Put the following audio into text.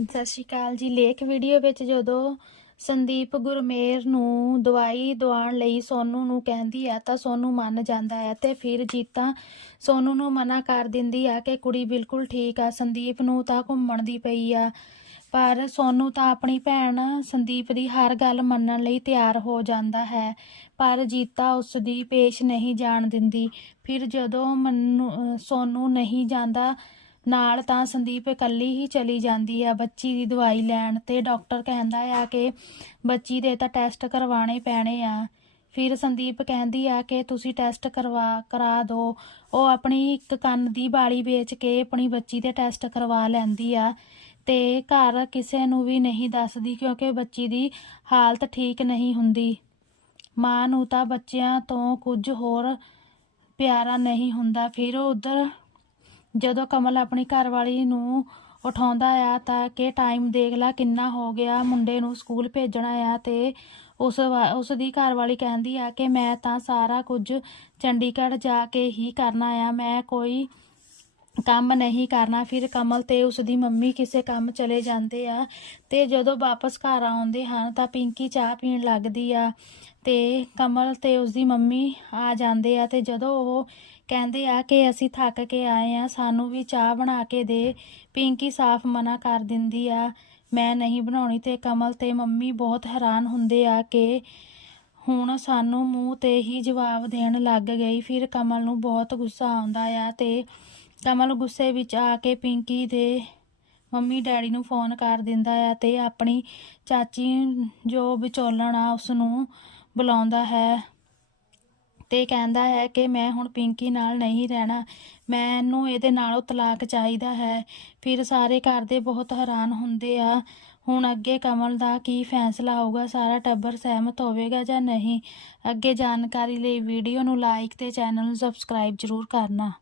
ਸਤਿ ਸ਼੍ਰੀ ਅਕਾਲ ਜੀ। ਲੇਖ ਵੀਡੀਓ ਵਿੱਚ ਜਦੋਂ ਸੰਦੀਪ ਗੁਰਮੇਰ ਨੂੰ ਦਵਾਈ ਦਵਾਉਣ ਲਈ ਸੋਨੂ ਨੂੰ ਕਹਿੰਦੀ ਆ, ਤਾਂ ਸੋਨੂ ਮੰਨ ਜਾਂਦਾ ਹੈ ਤੇ ਫਿਰ ਜੀਤਾ ਸੋਨੂ ਨੂੰ ਮਨਾ ਕਰ ਦਿੰਦੀ ਆ ਕਿ ਕੁੜੀ ਬਿਲਕੁਲ ਠੀਕ ਆ, ਸੰਦੀਪ ਨੂੰ ਤਾਂ ਘੁੰਮਣ ਦੀ ਪਈ ਆ। ਪਰ ਸੋਨੂ ਤਾਂ ਆਪਣੀ ਭੈਣ ਸੰਦੀਪ ਦੀ ਹਰ ਗੱਲ ਮੰਨਣ ਲਈ ਤਿਆਰ ਹੋ ਜਾਂਦਾ ਹੈ, ਪਰ ਜੀਤਾ ਉਸ ਦੀ ਪੇਸ਼ ਨਹੀਂ ਜਾਣ ਦਿੰਦੀ। ਫਿਰ ਜਦੋਂ ਮਨੂ, ਅਹ ਸੋਨੂ ਨਹੀਂ ਜਾਂਦਾ ਨਾਲ ਤਾਂ ਸੰਦੀਪ ਇਕੱਲੀ ਹੀ ਚਲੀ ਜਾਂਦੀ ਆ, ਬੱਚੀ ਦੀ ਦਵਾਈ ਲੈਣ ਤੇ ਡਾਕਟਰ ਕਹਿੰਦਾ ਆ ਕਿ ਬੱਚੀ ਦੇ ਤਾਂ ਟੈਸਟ ਕਰਵਾਉਣੇ ਪੈਣੇ ਆ। ਫਿਰ ਸੰਦੀਪ ਕਹਿੰਦੀ ਆ ਕਿ ਤੁਸੀਂ ਟੈਸਟ ਕਰਵਾ, ਕਰਾ ਦਿਓ ਉਹ ਆਪਣੀ ਇੱਕ ਕੰਨ ਦੀ ਬਾਲੀ ਵੇਚ ਕੇ ਆਪਣੀ ਬੱਚੀ ਦੇ ਟੈਸਟ ਕਰਵਾ ਲੈਂਦੀ ਆ ਤੇ ਘਰ ਕਿਸੇ ਨੂੰ ਵੀ ਨਹੀਂ ਦੱਸਦੀ ਕਿਉਂਕਿ ਬੱਚੀ ਦੀ ਹਾਲਤ ਠੀਕ ਨਹੀਂ ਹੁੰਦੀ। ਮਾਂ ਨੂੰ ਤਾਂ ਬੱਚਿਆਂ ਤੋਂ ਕੁਝ ਹੋਰ ਪਿਆਰਾ ਨਹੀਂ ਹੁੰਦਾ। ਫਿਰ ਉਧਰ ਜਦੋਂ ਕਮਲ ਆਪਣੀ ਘਰਵਾਲੀ ਨੂੰ ਉਠਾਉਂਦਾ ਆ ਤਾਂ ਕਿ ਟਾਈਮ ਦੇਖ ਲੈ ਕਿੰਨਾ ਹੋ ਗਿਆ, ਮੁੰਡੇ ਨੂੰ ਸਕੂਲ ਭੇਜਣਾ ਆ ਤੇ ਉਸ ਵਾ- ਉਸ ਦੀ ਘਰਵਾਲੀ ਕਹਿੰਦੀ ਆ ਕਿ ਮੈਂ ਤਾਂ ਸਾਰਾ ਕੁਝ ਚੰਡੀਗੜ੍ਹ ਜਾ ਕੇ ਹੀ ਕਰਨਾ ਆ, ਮੈਂ ਕੋਈ ਕੰਮ ਨਹੀਂ ਕਰਨਾ, ਫਿਰ ਕਮਲ ਤੇ ਉਸ ਦੀ ਮੰਮੀ ਕਿਸੇ ਕੰਮ ਚਲੇ ਜਾਂਦੇ ਆ ਤੇ ਜਦੋਂ ਵਾਪਸ ਘਰ ਆਉਂਦੇ ਹਨ ਤਾਂ ਪਿੰਕੀ ਚਾਹ ਪੀਣ ਲੱਗਦੀ ਆ ਤੇ ਕਮਲ ਤੇ ਉਸ ਦੀ ਮੰਮੀ ਆ ਜਾਂਦੇ ਆ ਤੇ ਜਦੋਂ ਉਹ ਕਹਿੰਦੇ ਆ ਕਿ ਅਸੀਂ ਥੱਕ ਕੇ ਆਏ ਆ, ਸਾਨੂੰ ਵੀ ਚਾਹ ਬਣਾ ਕੇ ਦੇ, ਪਿੰਕੀ ਸਾਫ਼ ਮਨਾ ਕਰ ਦਿੰਦੀ ਆ, ਮੈਂ ਨਹੀਂ ਬਣਾਉਣੀ ਤੇ ਕਮਲ ਤੇ ਮੰਮੀ ਬਹੁਤ ਹੈਰਾਨ ਹੁੰਦੇ ਆ ਕਿ ਹੁਣ ਸਾਨੂੰ ਮੂੰਹ ਤੇ ਹੀ ਜਵਾਬ ਦੇਣ ਲੱਗ ਗਈ, ਫਿਰ ਕਮਲ ਨੂੰ ਬਹੁਤ ਗੁੱਸਾ ਆਉਂਦਾ ਆ ਤੇ ਕਮਲ ਗੁੱਸੇ ਵਿੱਚ ਆ ਕੇ ਪਿੰਕੀ ਦੇ ਮੰਮੀ ਡੈਡੀ ਨੂੰ ਫੋਨ ਕਰ ਦਿੰਦਾ ਆ ਤੇ ਆਪਣੀ ਚਾਚੀ ਜੋ ਵਿਚੋਲਣ ਆ ਉਸ ਨੂੰ ਬੁਲਾਉਂਦਾ ਹੈ ਤੇ ਕਹਿੰਦਾ ਹੈ ਕਿ ਮੈਂ ਹੁਣ ਪਿੰਕੀ ਨਾਲ ਨਹੀਂ ਰਹਿਣਾ। ਮੈਨੂੰ ਇਹਦੇ ਨਾਲੋਂ ਤਲਾਕ ਚਾਹੀਦਾ ਹੈ। ਫਿਰ ਸਾਰੇ ਘਰ ਦੇ ਬਹੁਤ ਹੈਰਾਨ ਹੁੰਦੇ ਆ। ਹੁਣ ਅੱਗੇ ਕਮਲ ਦਾ ਕੀ ਫੈਸਲਾ ਹੋਊਗਾ? ਸਾਰਾ ਟੱਬਰ ਸਹਿਮਤ ਹੋਵੇਗਾ ਜਾਂ ਨਹੀਂ? ਅੱਗੇ ਜਾਣਕਾਰੀ ਲਈ ਵੀਡੀਓ ਨੂੰ ਲਾਈਕ ਤੇ ਚੈਨਲ ਨੂੰ ਸਬਸਕ੍ਰਾਈਬ ਜ਼ਰੂਰ ਕਰਨਾ।